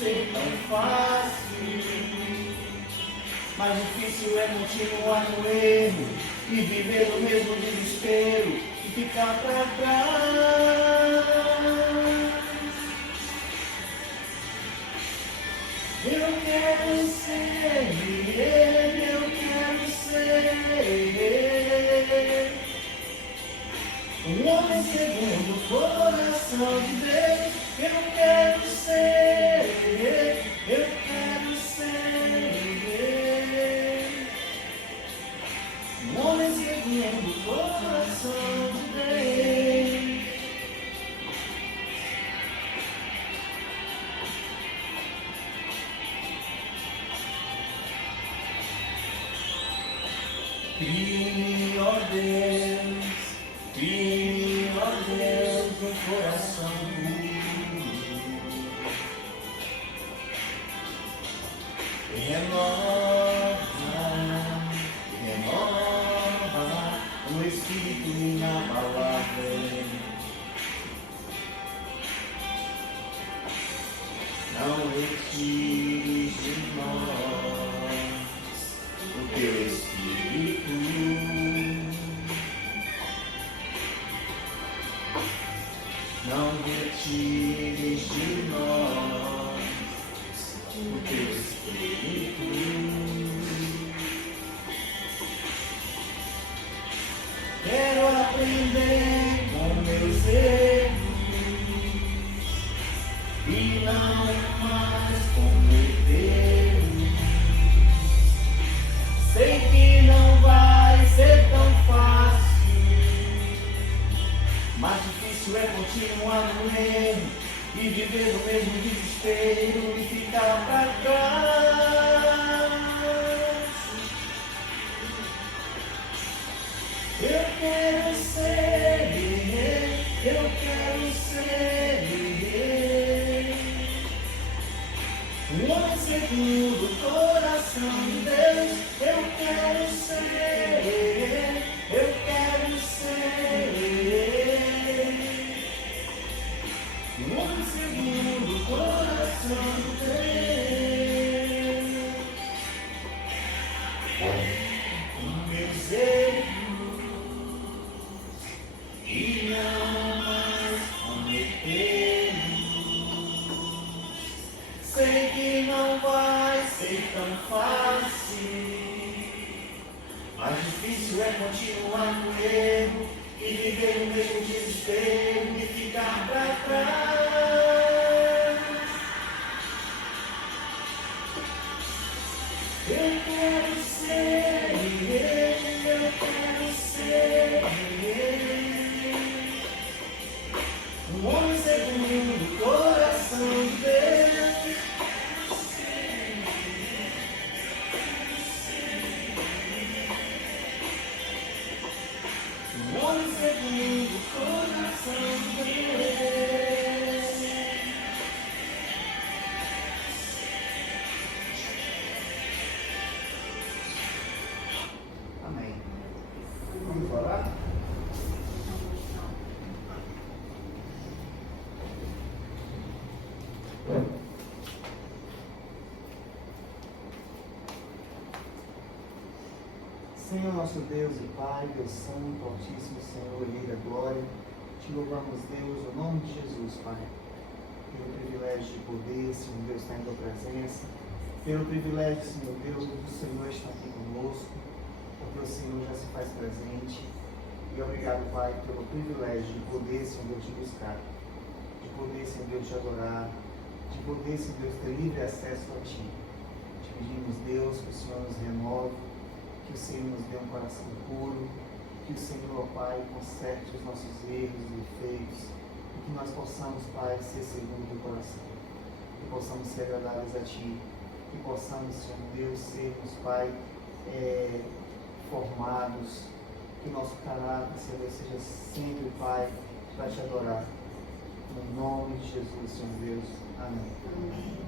ser tão fácil. Mais difícil é continuar no erro e viver no mesmo desespero e ficar pra trás. Eu quero ser, eu quero ser um homem segundo o coração de Deus. Eu quero ser, eu quero ser um homem segundo o coração de Deus. Crie, ó Deus, crie, ó Deus, um coração puro. Renova o Espírito inabalável. Não retires de nós o teu Espírito. Não retires de nós o teu Espírito. Quero aprender com meus erros e não mais cometer. Sei que não vai ser tão fácil, mas difícil é continuar no erro e viver no mesmo desespero e ficar pra trás. Eu quero ser um homem segundo o coração de Deus. Eu quero ser um homem segundo o coração de Deus. Com meus erros e não mais cometê-los. Sei que não vai ser tão fácil, mas difícil é continuar no erro e viver no mesmo desespero e ficar pra trás. Eu quero ser um homem segundo o coração de Deus. Um homem segundo o coração de Deus. Amém. Vamos orar? Senhor nosso Deus e Pai, Deus Santo, Altíssimo Senhor e Rei da Glória, te louvamos, Deus, no nome de Jesus, Pai, pelo privilégio de poder, Senhor Deus, estar em tua presença, pelo privilégio, Senhor Deus, do Senhor estar aqui conosco, porque o Senhor já se faz presente. E obrigado, Pai, pelo privilégio de poder, Senhor Deus, te buscar, de poder, Senhor Deus, te adorar, de poder, Senhor Deus, ter livre acesso a Ti. Te pedimos, Deus, que o Senhor nos renove, que o Senhor nos dê um coração puro, que o Senhor, ó Pai, conserte os nossos erros e defeitos, e que nós possamos, Pai, ser segundo o teu coração, que possamos ser agradáveis a Ti, que possamos, Senhor Deus, sermos, Pai, formados, que o nosso caráter, Senhor Deus, seja sempre, Pai, para Te adorar. No nome de Jesus, Senhor Deus. Amém. Amém.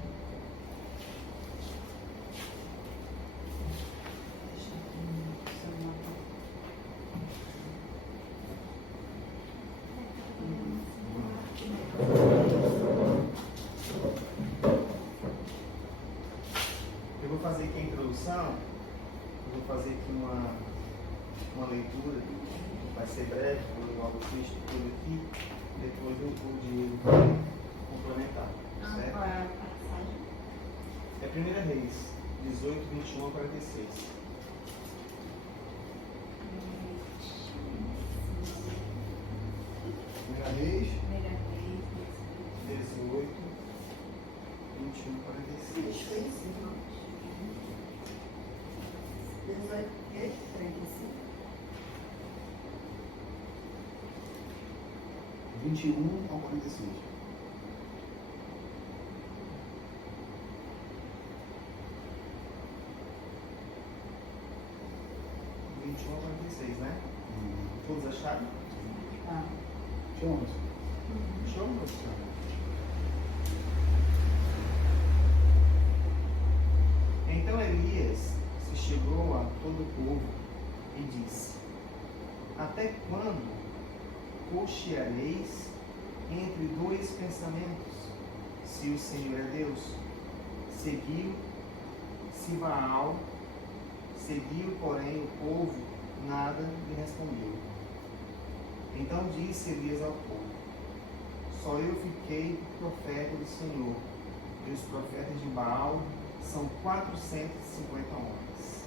introdução, eu vou fazer aqui uma leitura, vai ser breve, vou levar o texto todo aqui, depois o Diego vai complementar. Certo? Qual é a passagem? É 1 Reis, 18, 21 a 46. Primeira Reis, 18, 21 a 46. Desconhecido. 18, 45. 21 ao 46. A 46, né? Todos acharam? Tá. Jonas. Show, mostrando. Então Elias se chegou a todo o povo e disse: Até quando cocheareis entre dois pensamentos? Se o Senhor é Deus, seguiu-se Baal, seguiu, porém, o povo nada lhe respondeu. Então disse Elias ao povo: Só eu fiquei profeta do Senhor, e os profetas de Baal são 450 homens.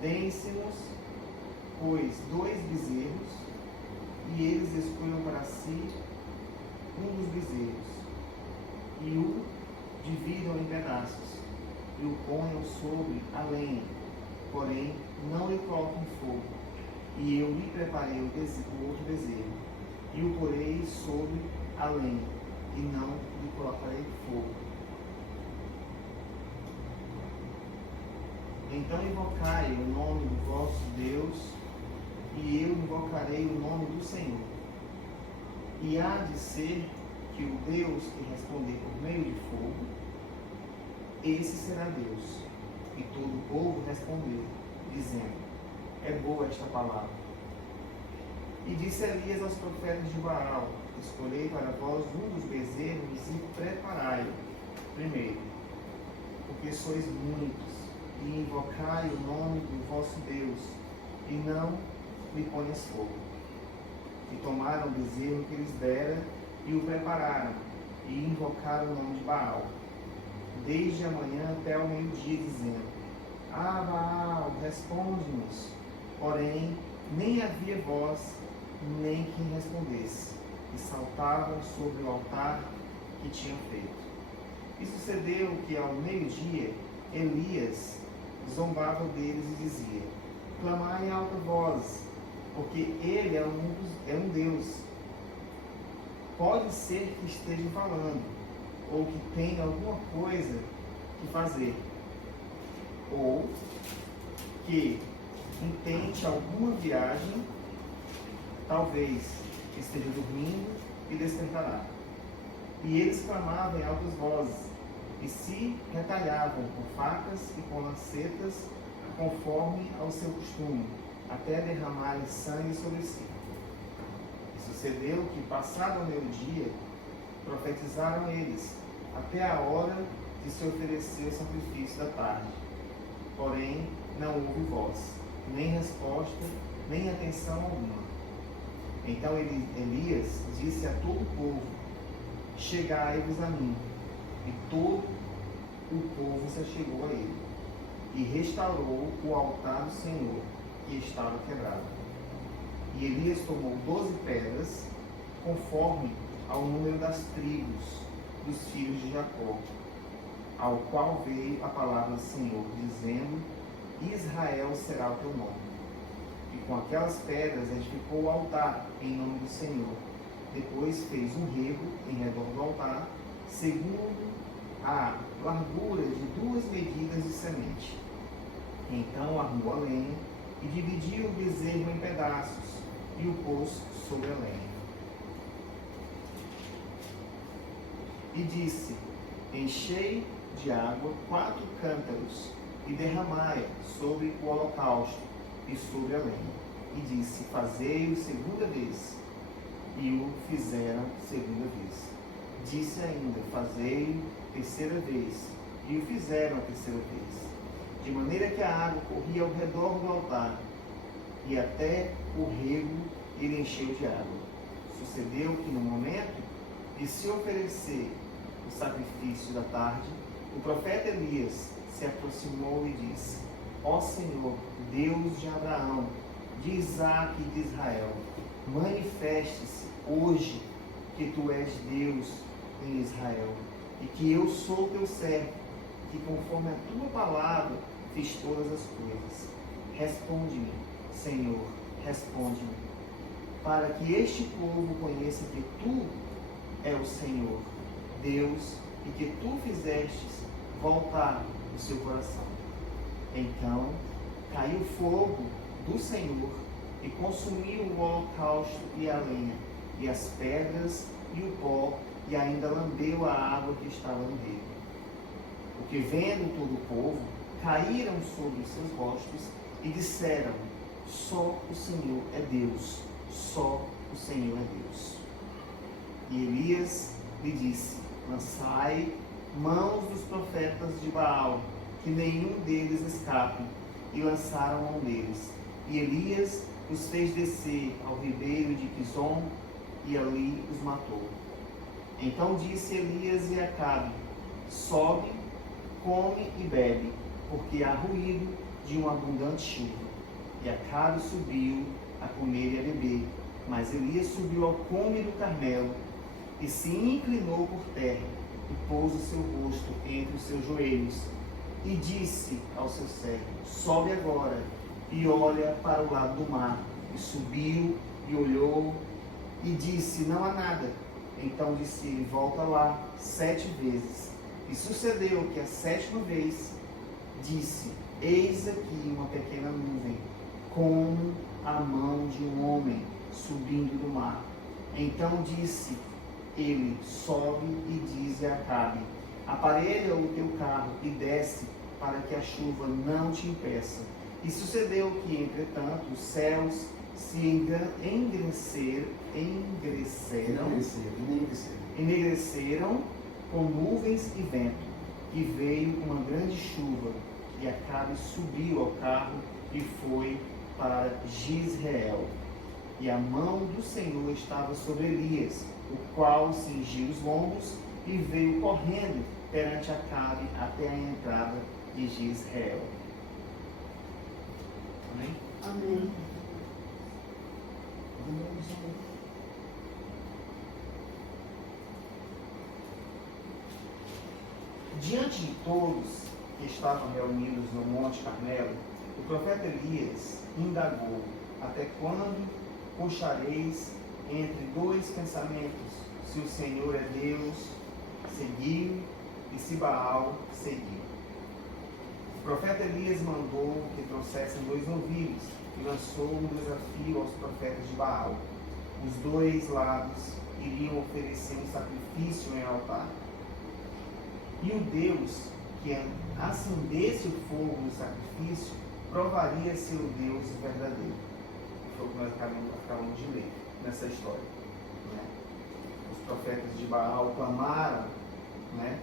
Deem-se-nos, pois, 2 bezerros, e eles escolham para si um dos bezerros, e o dividam em pedaços, e o ponham sobre a lenha, porém não lhe coloquem fogo. E eu lhe preparei o outro bezerro, e o porei sobre a lenha, e não lhe colocarei fogo. Então invocai o nome do vosso Deus, e eu invocarei o nome do Senhor. E há de ser que o Deus que responder por meio de fogo, esse será Deus. E todo o povo respondeu, dizendo: É boa esta palavra. E disse Elias aos profetas de Baal: Escolhei para vós um dos bezerros e preparai-o primeiro, porque sois muitos, e invocai o nome do vosso Deus, e não lhe ponhas fogo. E tomaram o bezerro que lhes dera, e o prepararam, e invocaram o nome de Baal, desde a manhã até ao meio-dia, dizendo: Ah, Baal, responde-nos. Porém, nem havia voz, nem quem respondesse, e saltavam sobre o altar que tinham feito. E sucedeu que ao meio-dia, Elias zombava deles e dizia: Clamai em alta voz, porque ele é um Deus. Pode ser que esteja falando, ou que tenha alguma coisa que fazer, ou que intente alguma viagem, talvez esteja dormindo e despertará. E eles clamavam em altas vozes, e se retalhavam com facas e com lancetas, conforme ao seu costume, até derramarem sangue sobre si. E sucedeu que, passado o meio-dia, profetizaram eles, até a hora de se oferecer o sacrifício da tarde. Porém, não houve voz, nem resposta, nem atenção alguma. Então Elias disse a todo o povo: Chegai-vos a mim. E todo o povo se achegou a ele, e restaurou o altar do Senhor, que estava quebrado. E Elias tomou 12 pedras, conforme ao número das tribos dos filhos de Jacó, ao qual veio a palavra do Senhor, dizendo: Israel será o teu nome. E com aquelas pedras edificou o altar em nome do Senhor. Depois fez um rego em redor do altar, segundo a largura de 2 medidas de semente. Então armou a lenha e dividiu o bezerro em pedaços e o pôs sobre a lenha. E disse: Enchei de água 4 cântaros e derramai sobre o holocausto e sobre a lenha. E disse: Fazei-o segunda vez. E o fizeram segunda vez. Disse ainda: Fazei-o terceira vez. E o fizeram a terceira vez, de maneira que a água corria ao redor do altar, e até o rego ele encheu de água. Sucedeu que no momento de se oferecer o sacrifício da tarde, o profeta Elias se aproximou e disse: Ó Senhor, Deus de Abraão, de Isaque e de Israel, manifeste-se hoje que tu és Deus em Israel, e que eu sou teu servo, que conforme a tua palavra fiz todas as coisas. Responde-me, Senhor, responde-me, para que este povo conheça que tu é o Senhor, Deus, e que tu fizestes voltar o seu coração. Então caiu fogo do Senhor e consumiu o holocausto e a lenha, e as pedras e o pó, e ainda lambeu a água que estava no rego. O que vendo todo o povo, caíram sobre os seus rostos e disseram: só o Senhor é Deus, só o Senhor é Deus. E Elias lhe disse: lançai mãos dos profetas de Baal, que nenhum deles escape. E lançaram mão deles. E Elias os fez descer ao ribeiro de Quizon, e ali os matou. Então disse Elias e Acabe: sobe, come e bebe, porque há ruído de uma abundante chuva. E Acabe subiu a comer e a beber. Mas Elias subiu ao cume do Carmelo, e se inclinou por terra, e pôs o seu rosto entre os seus joelhos, e disse ao seu servo: sobe agora, e olha para o lado do mar. E subiu, e olhou, e disse: não há nada. Então disse ele: volta lá 7 vezes. E sucedeu que a 7ª vez disse: eis aqui uma pequena nuvem, como a mão de um homem subindo do mar. Então disse ele: sobe e dize a Acabe: aparelha o teu carro e desce, para que a chuva não te impeça. E sucedeu que, entretanto, os céus se enegreceram com nuvens e vento, e veio uma grande chuva, e Acabe subiu ao carro e foi para Jezreel. E a mão do Senhor estava sobre Elias, o qual cingiu os lombos e veio correndo perante Acabe até a entrada de Jezreel. Amém? Amém. Diante de todos que estavam reunidos no Monte Carmelo, o profeta Elias indagou: até quando puxareis entre 2 pensamentos? Se o Senhor é Deus, seguiu, e se Baal, seguiu. O profeta Elias mandou que trouxessem 2 novilhos e lançou um desafio aos profetas de Baal. Os 2 lados iriam oferecer um sacrifício em altar. E o Deus que acendesse o fogo no sacrifício provaria ser o Deus verdadeiro. Foi o que nós acabamos de ler nessa história. Né? Os profetas de Baal clamaram, né,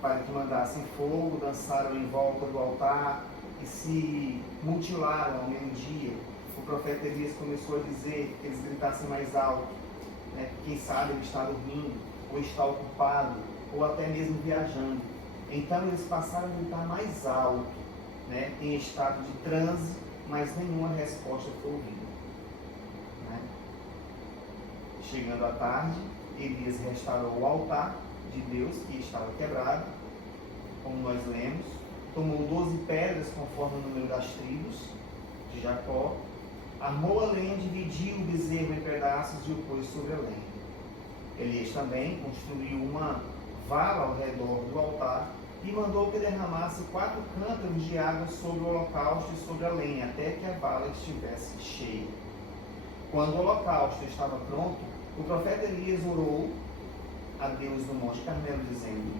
para que mandassem fogo, dançaram em volta do altar e se mutilaram ao meio-dia. O profeta Elias começou a dizer que eles gritassem mais alto, né? Quem sabe ele está dormindo, ou está ocupado, ou até mesmo viajando. Então eles passaram a gritar mais alto, né? Em estado de transe, mas nenhuma resposta foi ouvida. Né? Chegando à tarde, Elias restaurou o altar de Deus que estava quebrado, como nós lemos, tomou 12 pedras conforme o número das tribos de Jacó, armou a lenha, dividiu o bezerro em pedaços e o pôs sobre a lenha. Elias também construiu uma vala ao redor do altar e mandou que derramasse 4 cântaros de água sobre o holocausto e sobre a lenha, até que a vala estivesse cheia. Quando o holocausto estava pronto, o profeta Elias orou a Deus no Monte Carmelo, dizendo: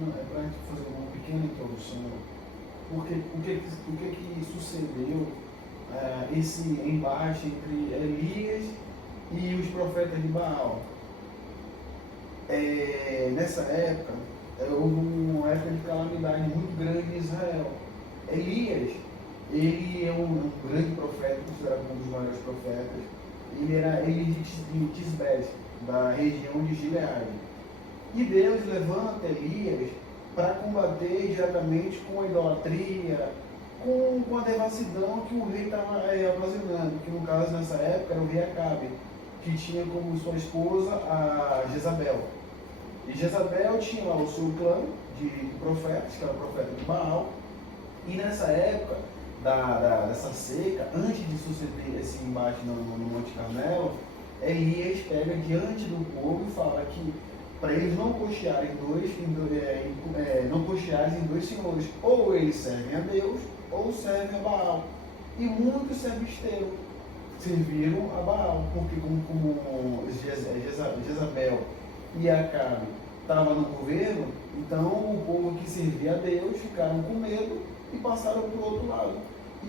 Não, é para a gente fazer uma pequena introdução. O que sucedeu esse embate entre Elias e os profetas de Baal? nessa época, houve uma época de calamidade muito grande em Israel. Elias, ele é um grande profeta, considerado um dos maiores profetas. Ele era Elias de Tisbés, da região de Gileade. E Deus levanta Elias para combater diretamente com a idolatria, com a devassidão que o rei estava ocasionando, que no caso nessa época era o rei Acabe, que tinha como sua esposa a Jezabel. E Jezabel tinha lá o seu clã de profetas, que era o profeta de Baal, e nessa época dessa seca, antes de suceder esse embate no Monte Carmelo, Elias pega diante do povo e fala que para eles não cochearem em dois senhores, ou eles servem a Deus ou servem a Baal. E muitos se absteram, serviram a Baal, porque como Jezabel e Acabe estavam no governo, então o povo que servia a Deus ficaram com medo e passaram para o outro lado.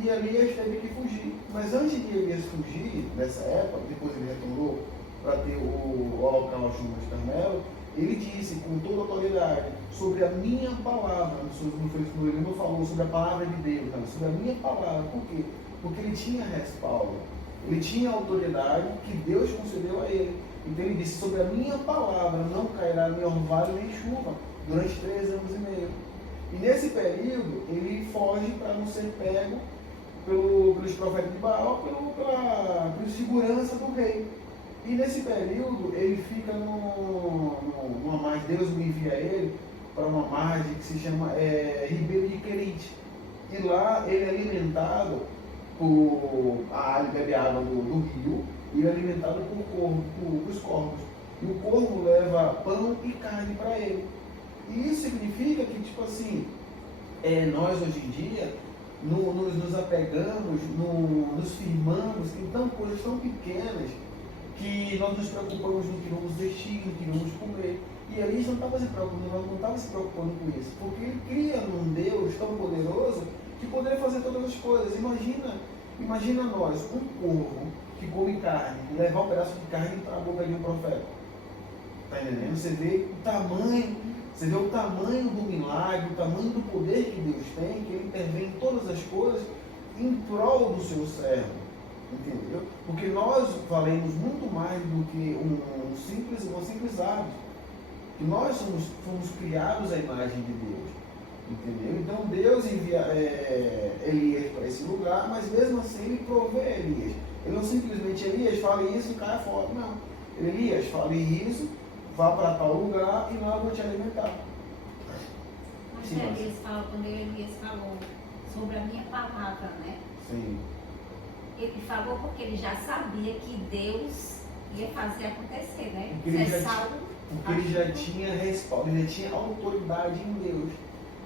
E Elias teve que fugir. Mas antes de Elias fugir, nessa época, depois ele retornou para ter o holocausto no Monte Carmelo, ele disse com toda autoridade sobre a minha palavra. Ele não falou sobre a palavra de Deus, não, sobre a minha palavra. Por quê? Porque ele tinha respaldo, ele tinha autoridade que Deus concedeu a ele. Então ele disse: sobre a minha palavra não cairá nem orvalho nem chuva durante 3 anos e meio. E nesse período ele foge para não ser pego pelos profetas de Baal, pela segurança do rei. E nesse período ele fica numa margem, Deus me envia ele para uma margem que se chama Ribeiro de Querite. E lá ele é alimentado ele bebe água do rio e é alimentado por corvos. E o corvo leva pão e carne para ele. E isso significa que, tipo assim, nós hoje em dia nos apegamos, nos firmamos em coisas tão pequenas que nós nos preocupamos no que vamos vestir, no que vamos comer. E Elias não estava se preocupando com isso, porque ele cria num Deus tão poderoso que poderia fazer todas as coisas. Imagina nós, um corvo que come carne, e levar um pedaço de carne para a boca de um profeta. Está entendendo? Você vê o tamanho do milagre, o tamanho do poder que Deus tem, que ele intervém em todas as coisas em prol do seu servo. Entendeu? Porque nós valemos muito mais do que uma simples ave. Que nós fomos criados à imagem de Deus. Entendeu? Então Deus envia Elias para esse lugar, mas mesmo assim ele provê Elias. Ele não simplesmente: Elias, fale isso e caia fora. Não. Elias, fale isso, vá para tal lugar e lá eu vou te alimentar. Mas Elias fala, quando Elias falou sobre a minha palavra, né? Sim. Ele falou porque ele já sabia que Deus ia fazer acontecer, né? Porque ele já tinha respaldo, ele já tinha autoridade em Deus.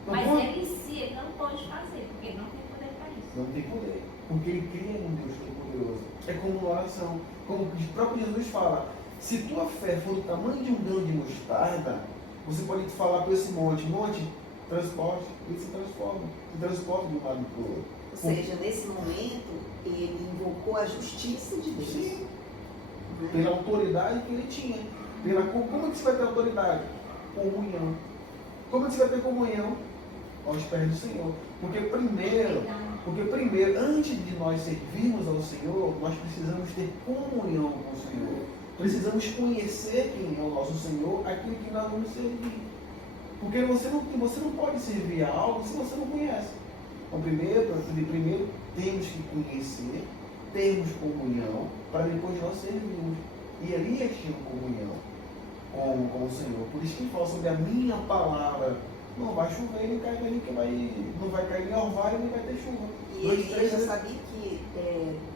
Então, mas ele em si ele não pode fazer, porque ele não tem poder para isso. Não tem poder, porque ele cria num Deus todo-poderoso. É como oração, como o próprio Jesus fala: se tua fé for do tamanho de um grão de mostarda, você pode falar para esse monte, transporte, ele se transporta de um lado para o outro. Ou seja, nesse momento, ele invocou a justiça de Deus. Sim. Pela autoridade que ele tinha. Como que você vai ter autoridade? Comunhão. Como que você vai ter comunhão? Aos pés do Senhor. Porque primeiro, antes de nós servirmos ao Senhor, nós precisamos ter comunhão com o Senhor. Precisamos conhecer quem é o nosso Senhor, aquilo que nós vamos servir. Porque você não pode servir a algo se você não conhece. Então, primeiro temos que conhecer, termos comunhão, para depois nós servirmos. E Elias tinha comunhão com o Senhor. Por isso que ele fala sobre a minha palavra. Não vai chover, não vai cair nem orvalho, nem vai ter chuva. E ele já sabia que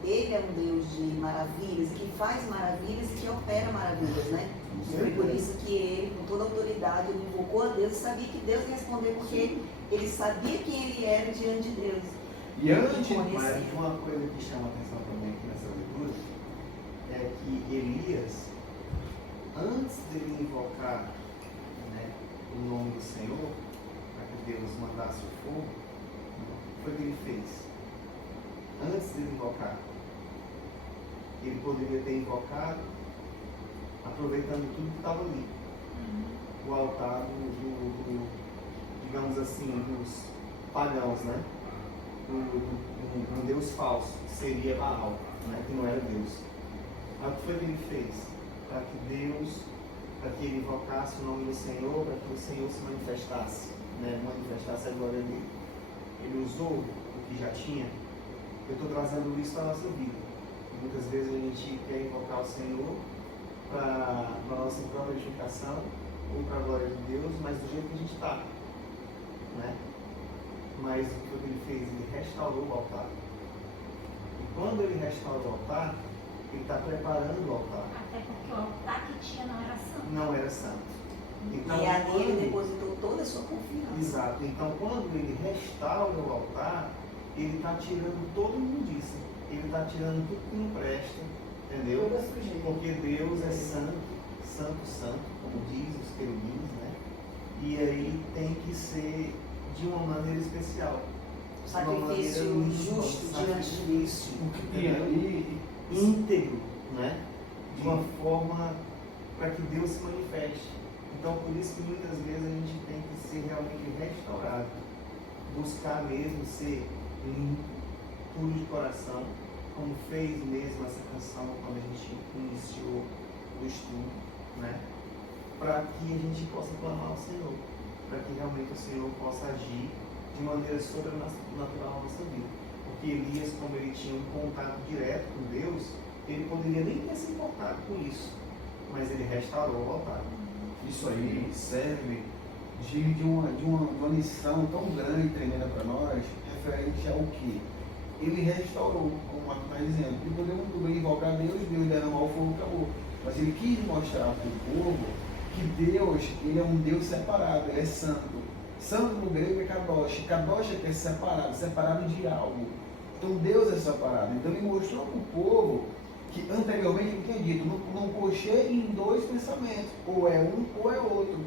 ele é um Deus de maravilhas, que faz maravilhas e que opera maravilhas, né? E por isso que ele, com toda a autoridade, ele invocou a Deus e sabia que Deus ia responder, porque ele sabia quem ele era diante de Deus. E antes, mas uma coisa que chama a atenção também aqui nessa leitura é que Elias, antes dele invocar, né, o nome do Senhor, para que Deus mandasse o fogo, foi o que ele fez. Antes dele invocar, ele poderia ter invocado aproveitando tudo que estava ali. o altar digamos assim, dos pagãos, né? Um Deus falso, que seria Baal, né? Que não era Deus. Mas o que foi que ele fez? Para que ele invocasse o nome do Senhor, para que o Senhor se manifestasse, né? Manifestasse a glória dele. Ele usou o que já tinha. Eu estou trazendo isso para a nossa vida. Muitas vezes a gente quer invocar o Senhor para a nossa própria edificação ou para a glória de Deus, mas do jeito que a gente está, né? Mas o que ele fez? Ele restaurou o altar. E quando ele restaurou o altar, ele está preparando o altar. Até porque o altar que tinha não era santo. Não era santo. Então, e ali ele depositou toda a sua confiança. Exato. Então, quando ele restaura o altar, ele está tirando todo o imundice. Ele está tirando tudo que não presta. Entendeu? Porque Deus é santo, santo, santo, como diz os querubins, né? E aí tem que ser de uma maneira especial. Sacrifício justo diante de Deus. Íntegro, né? De uma forma para que Deus se manifeste. Então, por isso que muitas vezes a gente tem que ser realmente restaurado. Buscar mesmo ser limpo, puro de coração, como fez mesmo essa canção quando a gente iniciou o estudo, né? Para que a gente possa clamar ao Senhor, para que realmente o Senhor possa agir de maneira sobrenatural na nossa vida. Porque Elias, como ele tinha um contato direto com Deus, ele poderia nem ter se importado com isso, mas ele restaurou o altar. Isso aí serve de uma lição tão grande e tremenda para nós, referente ao que ele restaurou, como o Marco está dizendo. Ele poderia muito bem invocar Deus derramar o fogo, acabou. Mas ele quis mostrar para o povo que Deus, ele é um Deus separado, ele é santo. Santo no grego é kadosh. Kadosh é que é separado, separado de algo. Então Deus é separado. Então ele mostrou para o povo que anteriormente ele tinha dito, não cochei em dois pensamentos, ou é um ou é outro.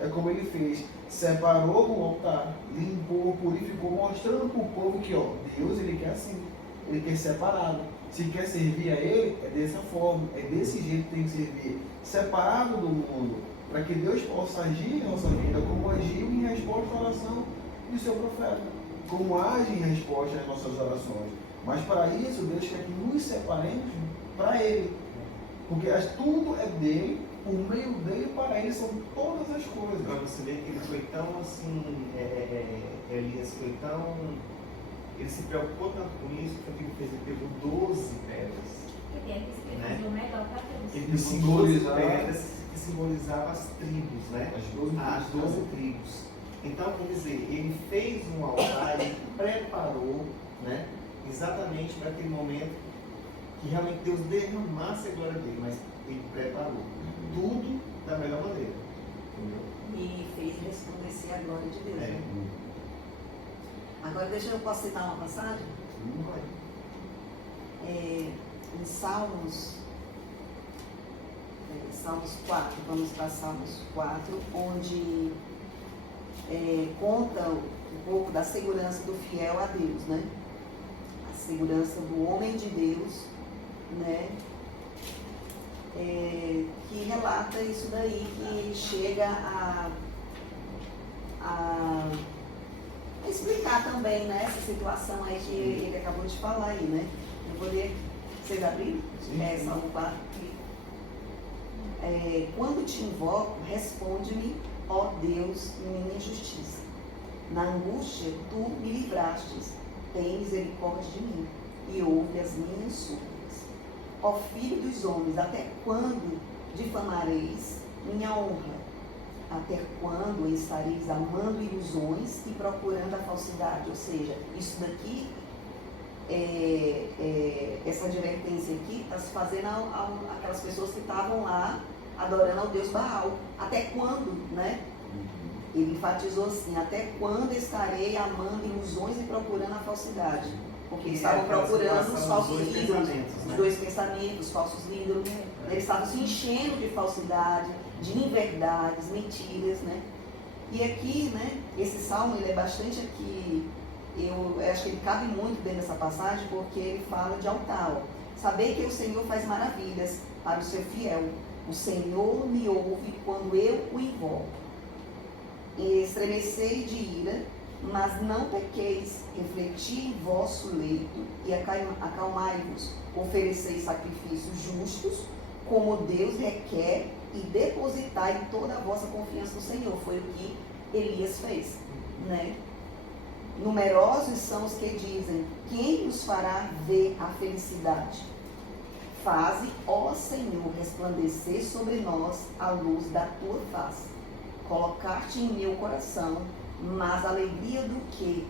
É como ele fez, separou o altar, limpou, purificou, mostrando para o povo que Deus ele quer assim, ele quer separado. Se quer servir a ele, é dessa forma, é desse jeito que tem que servir, separado do mundo, para que Deus possa agir em nossa vida, como agiu em resposta à oração do seu profeta, como age em resposta às nossas orações. Mas para isso, Deus quer que nos separemos para Ele, porque tudo é dele, por meio dele, para Ele são todas as coisas. Para você ver que ele foi tão assim, Elias foi tão, ele se preocupou tanto com isso, que ele fez, ele pegou 12 pedras. Ele fazia o melhor para Deus. Ele pegou 12 pedras que simbolizavam as tribos, né? As 12 tribos. Então, quer dizer, ele fez um altar, ele preparou, né? Exatamente para aquele momento que realmente Deus derramasse a glória dele, mas ele preparou tudo da melhor maneira. Entendeu? E fez resplandecer a glória de Deus. Né? Agora posso citar uma passagem? Em Salmos 4, vamos para Salmos 4, onde conta um pouco da segurança do fiel a Deus, né? A segurança do homem de Deus, né? Que relata isso daí, que ele chega a explicar também, né, essa situação aí que ele acabou de falar aí, né? Eu vou ler, vocês abriram? Salmo 4. Quando te invoco, responde-me, ó Deus, em minha justiça. Na angústia, tu me livrastes, tem misericórdia de mim e ouve as minhas súplicas. Ó filho dos homens, até quando difamareis minha honra? Até quando estareis amando ilusões e procurando a falsidade? Ou seja, isso daqui, essa advertência aqui, está se fazendo aquelas pessoas que estavam lá adorando ao Deus Baal. Até quando, né? Ele enfatizou assim, até quando estarei amando ilusões e procurando a falsidade? Porque eles estavam procurando os falsos ídolos, os dois pensamentos, os falsos ídolos. Eles estavam se enchendo de falsidade, de inverdades, mentiras, né? E aqui, né, esse salmo, ele é bastante aqui, eu acho que ele cabe muito dentro dessa passagem, porque ele fala de altar. Saber que o Senhor faz maravilhas para o seu fiel, O Senhor me ouve quando eu o invoco. E estremecei de ira, mas não pequeis. Refleti em vosso leito e acalmai-vos. Ofereceis sacrifícios justos, como Deus requer, e depositai toda a vossa confiança no Senhor. Foi o que Elias fez, né? Numerosos são os que dizem: quem nos fará ver a felicidade? Faze, ó Senhor, resplandecer sobre nós a luz da tua face. Colocar-te em meu coração, mas a alegria do que?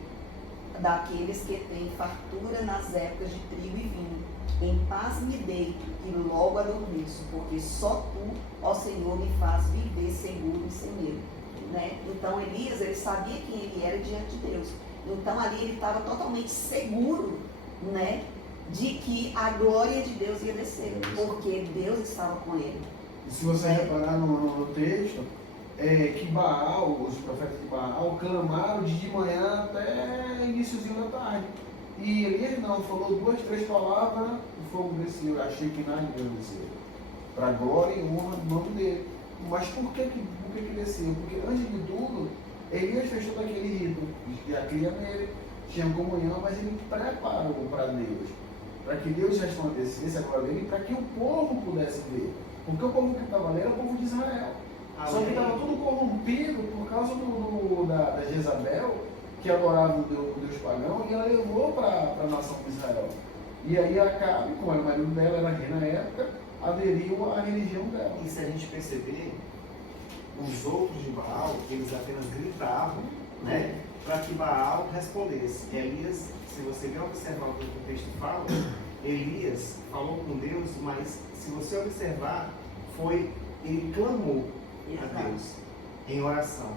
Daqueles que têm fartura nas épocas de trigo e vinho. Em paz me deito e logo adormeço, porque só tu, ó Senhor, me faz viver seguro e sem medo. Né? Então Elias, ele sabia quem ele era diante de Deus. Então ali ele estava totalmente seguro, né, de que a glória de Deus ia descer, porque Deus estava com ele. E se você reparar no texto, que Baal, os profetas de Baal, clamaram de manhã até iníciozinho da tarde. E Elias não, falou 2, 3 palavras, o fogo desceu. Eu achei que nada ia descer. Para a glória e honra do nome dele. Mas por que desceu? Porque antes de tudo, Elias fez todo aquele rito. Já cria nele, tinha comunhão, mas ele preparou para Deus. Para que Deus resplandecesse a glória dele e para que o povo pudesse ver. Porque o povo que estava ali era o povo de Israel. Só que estava tudo corrompido por causa da Jezabel, que adorava o Deus pagão, e ela levou para a nação de Israel. E aí Acabe, como era o marido dela, era rei na época, aderiu à religião dela. E se a gente perceber, os outros de Baal, eles apenas gritavam, né, para que Baal respondesse. Elias, se você vier observar o que o texto fala, Elias falou com Deus, mas se você observar, ele clamou a Deus em oração,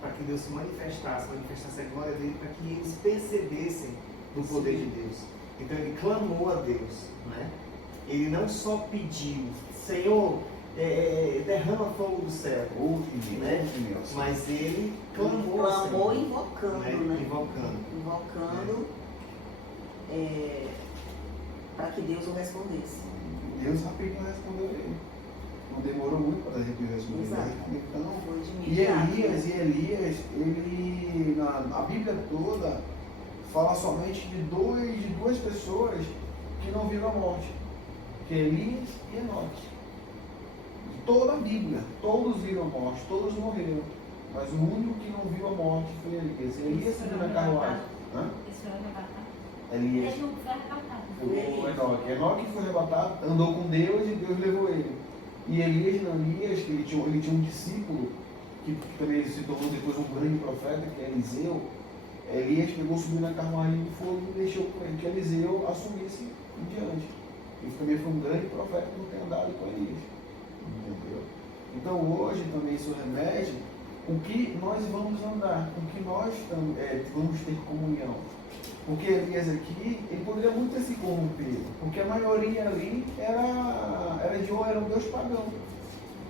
para que Deus se manifestasse a glória dele, para que eles percebessem do poder de Deus. Então ele clamou a Deus, né? Ele não só pediu, Senhor, derrama fogo do céu, né? Mas ele clamou, clamou invocando, né? Invocando. Para que Deus o respondesse. Deus rapidinho respondeu ele. Não demorou muito para Deus responder. Exato. Então, Foi de e imediato. Elias, ele, a Bíblia toda fala somente de duas pessoas que não viram a morte, que é Elias e Enoque. De toda a Bíblia, todos viram a morte, todos morreram, mas o único que não viu a morte foi Elias. Elias subiu na carruagem. Esse foi arrebatado. Elias. Ele não foi arrebatado. O Enoque. Enoque foi arrebatado, andou com Deus e Deus levou ele. E Elias, que ele tinha um discípulo, que também se tornou depois um grande profeta, que é Eliseu. Elias pegou, subiu na carruagem de fogo e deixou que Eliseu assumisse em diante. Ele também foi um grande profeta por ter andado com Elias. Entendeu? Então hoje também isso remete com que nós vamos andar, com que nós vamos ter comunhão. Porque Elias aqui, ele poderia muito ter se corrompido, porque a maioria ali era um Deus pagão.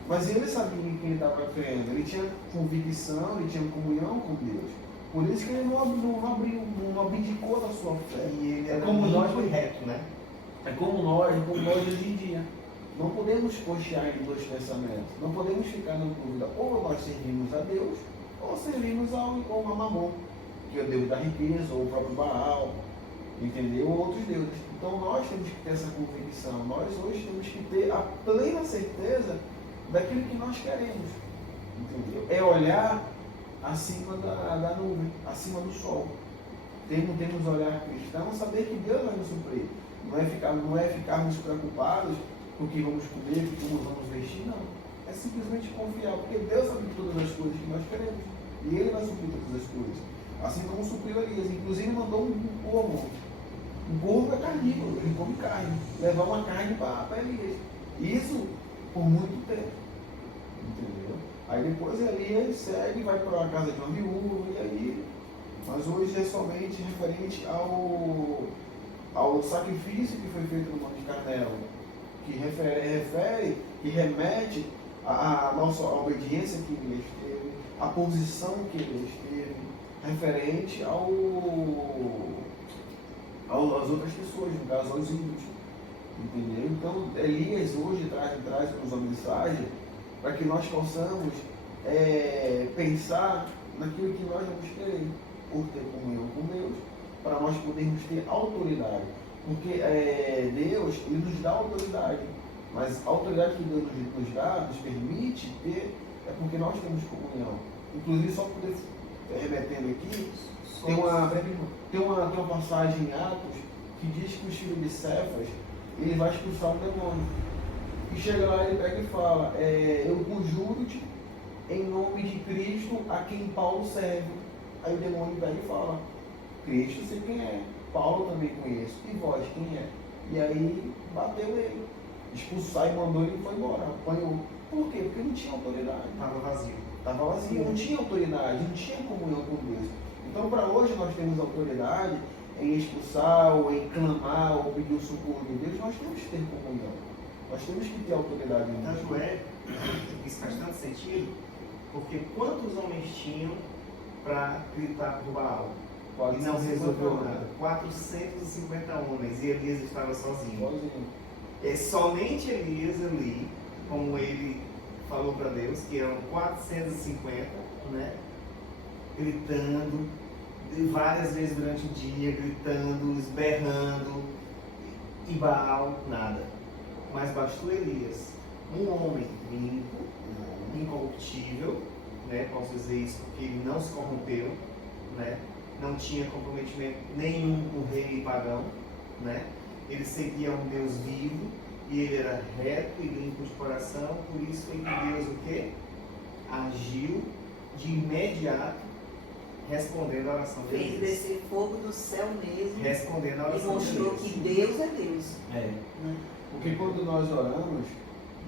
Mas ele sabia em quem ele estava crendo, ele tinha convicção, ele tinha comunhão com Deus. Por isso que ele não abdicou da sua fé. E ele era como nós, foi reto, né? É como nós hoje em dia. Não podemos cochear em dois pensamentos. Não podemos ficar na dúvida. Ou nós servimos a Deus, ou servimos ao Mamon, que é o Deus da riqueza, ou o próprio Baal, entendeu? Ou outros deuses. Então nós temos que ter essa convicção. Nós hoje temos que ter a plena certeza daquilo que nós queremos. Entendeu? É olhar acima da nuvem, acima do sol. Temos olhar cristão, saber que Deus vai nos suprir. Não é ficarmos preocupados com o que vamos comer, com como vamos vestir, não. É simplesmente confiar, porque Deus sabe de todas as coisas que nós queremos. E Ele vai suprir todas as coisas. Assim como supriu Elias. Inclusive mandou um porco. Um porco é carnívoro, ele come carne. Levar uma carne para Elias. Isso por muito tempo. Entendeu? Aí depois Elias segue, vai para a casa de uma viúva, e aí. Mas hoje é somente referente ao sacrifício que foi feito no Monte Carmelo, que remete à nossa obediência que Elias teve, à posição que Elias teve, referente às outras pessoas, no caso aos ímpios. Entendeu? Então, Elias hoje traz uma mensagem para que nós possamos pensar naquilo que nós vamos querer, por ter comunhão com Deus, para nós podermos ter autoridade. Porque Deus, Ele nos dá autoridade, mas a autoridade que Deus nos dá, nos permite ter, é porque nós temos comunhão. Inclusive, só poder, remetendo aqui, tem uma passagem em Atos que diz que os filhos de Cefas, ele vai expulsar um demônio. E chega lá e ele pega e fala, eu conjuro-te em nome de Cristo a quem Paulo serve. Aí o demônio pega e fala, Cristo sei quem é, Paulo também conheço, e vós quem é? E aí bateu ele, expulsar e mandou ele e foi embora, apanhou. Por quê? Porque não tinha autoridade. Estava vazio, não tinha autoridade, não tinha comunhão com Deus. Então, para hoje nós temos autoridade em expulsar, ou em clamar, ou pedir o socorro de Deus, nós temos que ter comunhão. Nós temos que ter autoridade em Deus. Tanto é, isso faz tanto sentido, porque quantos homens tinham para gritar por Baal? E não resolveu nada. 450 homens, e Elias estava sozinho. É somente Elias ali, como ele falou para Deus, que eram 450, né? Gritando, várias vezes durante o dia, gritando, esberrando, e Baal, nada. Mas bastou Elias, um homem limpo, incorruptível, né? Posso dizer isso porque ele não se corrompeu, né? Não tinha comprometimento nenhum com o rei pagão, né? Ele seguia um Deus vivo e ele era reto e limpo de coração, por isso foi que Deus o quê? Agiu de imediato, respondendo a oração de Fez Deus. descer fogo do céu mesmo Respondendo a e oração de mostrou Deus. que Deus é Deus. É. Né? Porque quando nós oramos,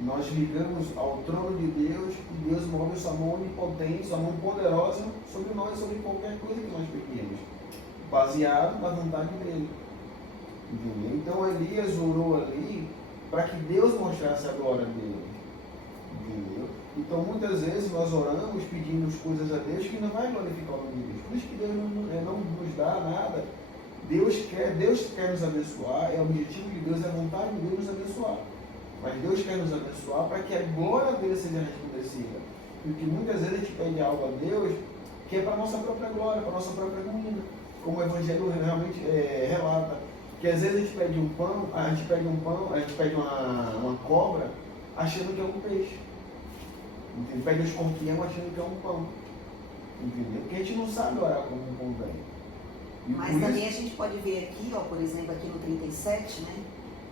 nós ligamos ao trono de Deus e Deus move sua mão onipotente, sua mão poderosa sobre nós, sobre qualquer coisa que nós pequemos, baseado na vontade dele. Entendeu? Então Elias orou ali para que Deus mostrasse a glória dele. Entendeu? Então muitas vezes nós oramos pedindo coisas a Deus que não vai glorificar o nome de Deus. Por isso que Deus não nos dá nada. Deus quer nos abençoar, o objetivo de Deus, é a vontade de Deus nos abençoar. Mas Deus quer nos abençoar para que a glória dele seja resplandecida. Porque muitas vezes a gente pede algo a Deus que é para a nossa própria glória, para a nossa própria ruína. Como o Evangelho realmente relata. Que às vezes a gente pede uma cobra achando que é um peixe. Entendeu? Pede um escorpião achando que é um pão. Entendeu? Porque a gente não sabe orar como convém. Mas também a gente pode ver aqui, ó, por exemplo, aqui no 37, né?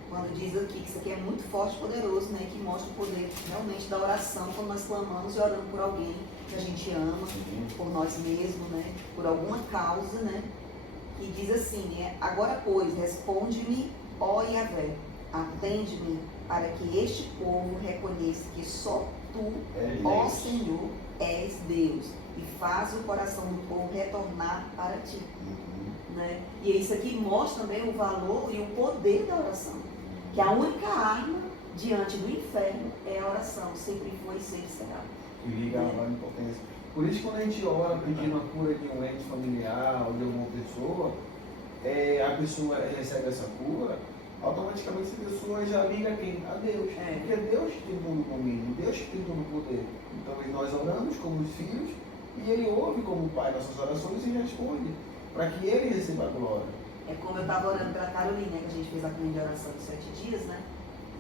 Quando diz aqui que isso aqui é muito forte e poderoso, né? Que mostra o poder realmente da oração, quando nós clamamos e oramos por alguém que a gente ama, por nós mesmos, né? Por alguma causa, né? Que diz assim, né? Agora, pois, responde-me, ó Yahvé, atende-me, para que este povo reconheça que só tu, ó Senhor, és Deus, e faz o coração do povo retornar para ti. Né? E isso aqui mostra também o valor e o poder da oração. Que a única arma diante do inferno é a oração, sempre foi e sempre será. Que liga a onipotência. Por isso, quando a gente ora pedindo a cura de um ente familiar ou de alguma pessoa, a pessoa recebe essa cura, automaticamente essa pessoa já liga quem? A Deus. Porque Deus tem todo o domínio, Deus tem todo o poder. Então nós oramos como os filhos e Ele ouve como Pai nossas orações e responde, para que Ele receba a glória. É como eu estava orando pela Carolina, que a gente fez a comunhão de oração de 7 dias, né?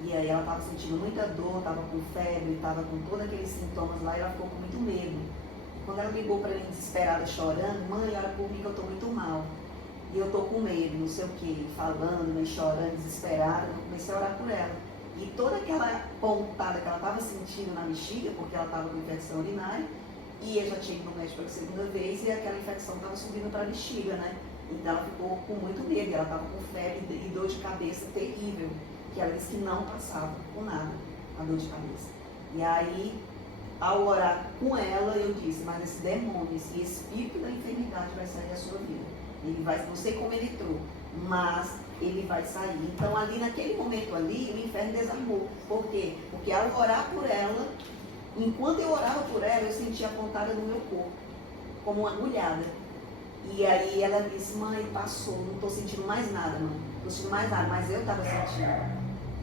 E aí ela estava sentindo muita dor, estava com febre, estava com todos aqueles sintomas lá e ela ficou com muito medo. Quando ela ligou para mim desesperada, chorando, mãe, ora por mim que eu estou muito mal. E eu estou com medo, não sei o que, falando, né, chorando, desesperada, eu comecei a orar por ela. E toda aquela pontada que ela estava sentindo na bexiga, porque ela estava com infecção urinária, e eu já tinha ido no médico pela segunda vez e aquela infecção estava subindo para a bexiga, né? Então ela ficou com muito medo, ela estava com febre e dor de cabeça terrível, que ela disse que não passava com nada a dor de cabeça. E aí, ao orar com ela, eu disse, mas esse demônio, esse espírito da enfermidade vai sair da sua vida. Ele vai, não sei como ele entrou, mas ele vai sair. Então ali, naquele momento ali, o inferno desarmou. Por quê? Porque ao orar por ela, enquanto eu orava por ela, eu sentia a pontada no meu corpo, como uma agulhada. E aí ela disse, mãe, passou, não estou sentindo mais nada, mãe. Não estou sentindo mais nada, mas eu estava sentindo.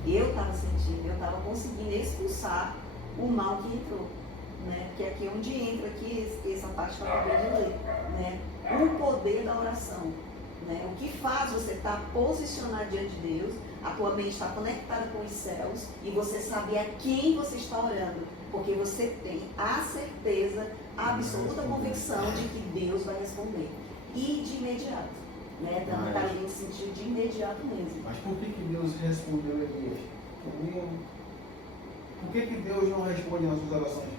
eu estava sentindo, eu estava conseguindo expulsar o mal que entrou. Né? Que aqui é onde entra aqui essa parte que eu acabei de ler. Né? O poder da oração. Né? O que faz você estar posicionado diante de Deus, a tua mente está conectada com os céus e você saber a quem você está orando. Porque você tem a certeza, a absoluta convicção de que Deus vai responder. E de imediato. Né? Dando para mim no sentido de imediato mesmo. Mas por que Deus respondeu a Elias? Comunhão. Por que Deus não responde nossas orações?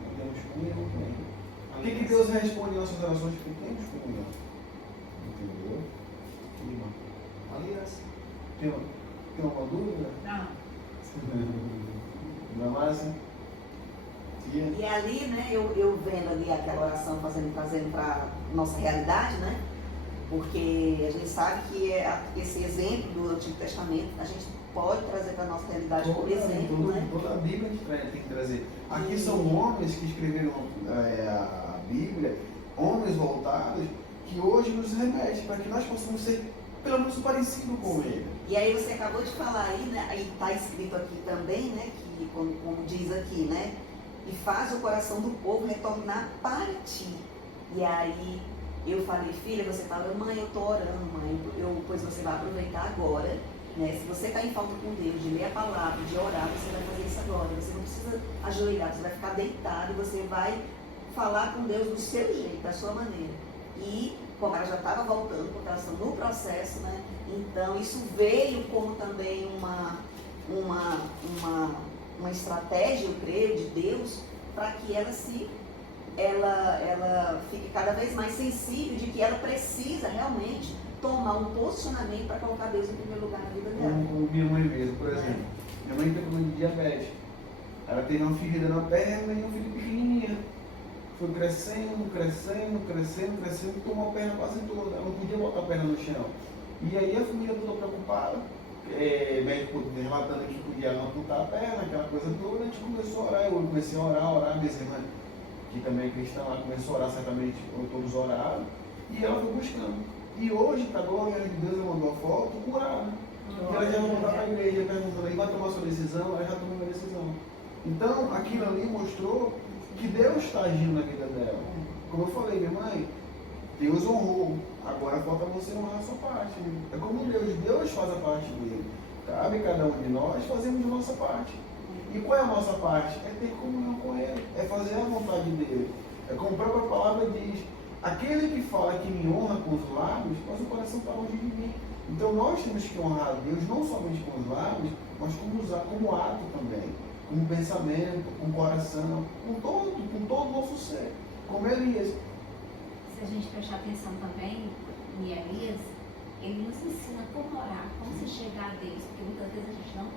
Não temos comunhão com Ele. Por que Deus responde nossas orações? Porque temos comunhão. Entendeu? Aliança. Tem uma dúvida? Não. Não é mais assim? E ali, né, eu vendo ali aquela oração trazendo para nossa realidade, né? Porque a gente sabe que esse exemplo do Antigo Testamento a gente pode trazer para a nossa realidade como exemplo, né? Toda a Bíblia a gente tem que trazer. Aqui são homens que escreveram a Bíblia, homens voltados, que hoje nos remete para que nós possamos ser pelo menos parecido com ele. E aí você acabou de falar aí, né? Aí está escrito aqui também, né? Que como diz aqui, né? E faz o coração do povo retornar para ti. E aí eu falei, filha, você fala, mãe, eu estou orando, mãe, pois você vai aproveitar agora, né? Se você está em falta com Deus, de ler a palavra, de orar, você vai fazer isso agora. Você não precisa ajoelhar, você vai ficar deitado, você vai falar com Deus do seu jeito, da sua maneira. E como ela já estava voltando, porque elas estão no processo, né? Então isso veio como também uma estratégia, eu creio, de Deus, para que ela fique cada vez mais sensível de que ela precisa realmente tomar um posicionamento para colocar Deus em primeiro lugar na vida dela. Como minha mãe mesmo, por exemplo. Minha mãe tem problema de diabetes. Ela teve uma ferida na perna e uma ferida pequenininha. Foi crescendo, tomou a perna quase toda. Ela não podia botar a perna no chão. E aí a família toda preocupada, médico relatando que podia amputar a perna, aquela coisa toda, a gente começou a orar. Eu comecei a orar, minha irmã, que também é cristã, ela começou a orar, certamente todos oraram, e ela foi buscando. E hoje, para a glória de Deus, ela mandou a foto curada. E ela já vai voltar para a igreja perguntando aí, vai tomar sua decisão? Ela já tomou a decisão. Então, aquilo ali mostrou que Deus está agindo na vida dela. Como eu falei, minha mãe, Deus honrou, agora falta você honrar a sua parte. É como Deus faz a parte dele. Cabe cada um de nós fazermos a nossa parte. E qual é a nossa parte? É ter comunhão com Ele, é fazer a vontade dele. É como a própria palavra diz, aquele que fala que me honra com os lábios, mas o coração está longe de mim. Então nós temos que honrar a Deus não somente com os lábios, mas como ato também, como pensamento, com o coração, com todo o nosso ser. Como Elias. Se a gente prestar atenção também em Elias, ele nos ensina como orar, como se chegar a Deus, porque muitas vezes a gente não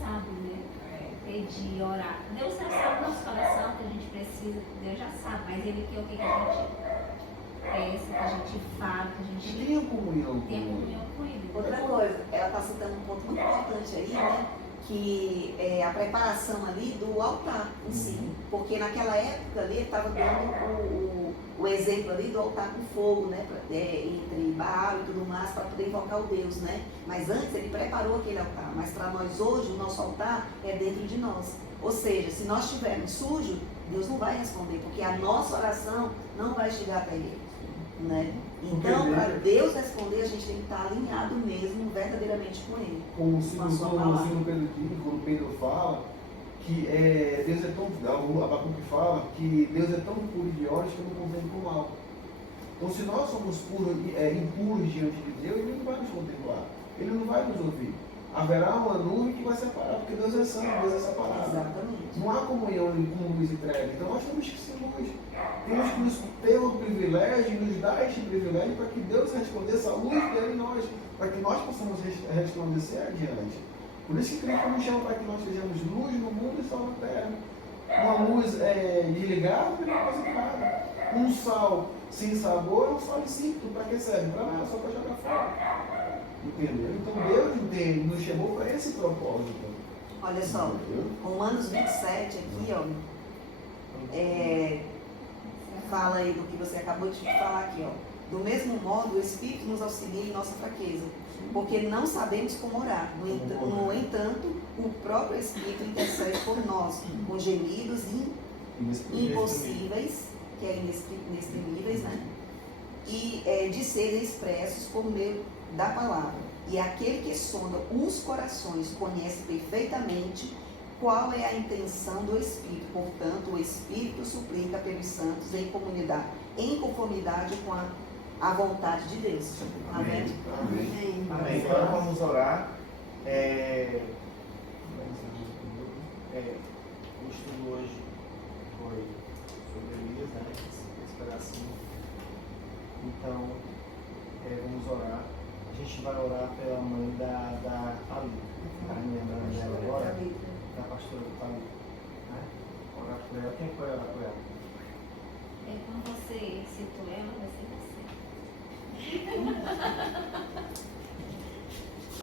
sabe, né? Pedir, orar. Deus já sabe o nosso coração, que a gente precisa, Deus já sabe, mas Ele quer o que a gente peça, que a gente fala, que a gente Tenha comunhão com tenha Ele. comunhão com Ele. Outra coisa, ela está citando um ponto muito importante aí, né? Que é a preparação ali do altar em si. Porque naquela época ali, ele estava dando o exemplo ali do altar com fogo, né? Entre Baal e tudo mais, para poder invocar o Deus, né? Mas antes ele preparou aquele altar. Mas para nós hoje, o nosso altar é dentro de nós. Ou seja, se nós estivermos sujos, Deus não vai responder, porque a nossa oração não vai chegar até Ele. Né? Então, para Deus responder, a gente tem que estar alinhado mesmo, verdadeiramente com Ele. Como o Senhor Pedro diz, quando Pedro fala, que Deus é tão, Abacuque fala, que Deus é tão puro de olhos que não contempla o mal. Então, se nós somos impuros diante de Deus, Ele não vai nos contemplar, Ele não vai nos ouvir. Haverá uma nuvem que vai separar, porque Deus é santo, Deus é separado. Exatamente. Não há comunhão com luz e treva. Então nós temos que ser luz. Temos que nos ter o privilégio e nos dar este privilégio para que Deus resplandeça a luz dele em nós, para que nós possamos resplandecer adiante. Por isso que Cristo nos chama para que nós sejamos luz no mundo e sal na terra. Uma luz desligada não é coisa errada. Um sal sem sabor é um sal insípido. Para que serve? Para nada, só para jogar fora. Entendeu? Então Deus nos chamou para esse propósito. Olha só, Romanos 27 aqui, ó, fala aí do que você acabou de falar aqui, ó. Do mesmo modo, o Espírito nos auxilia em nossa fraqueza, porque não sabemos como orar. No entanto, o próprio Espírito intercede por nós, com gemidos impossíveis, que é inexprimíveis, né? E de serem expressos por meio da palavra. E aquele que sonda os corações conhece perfeitamente qual é a intenção do Espírito. Portanto, o Espírito suplica pelos santos em conformidade com a vontade de Deus. Amém? Amém. Amém. Então vamos orar. O estudo hoje foi sobre Elias, né? Esse pedacinho. Então, vamos orar. A gente vai orar pela mãe da Thalita. Está me lembrando dela agora? Da pastora Thalita. Né? Orar por ela. Quem foi orar por ela? Quando você citou ela, vai ser você.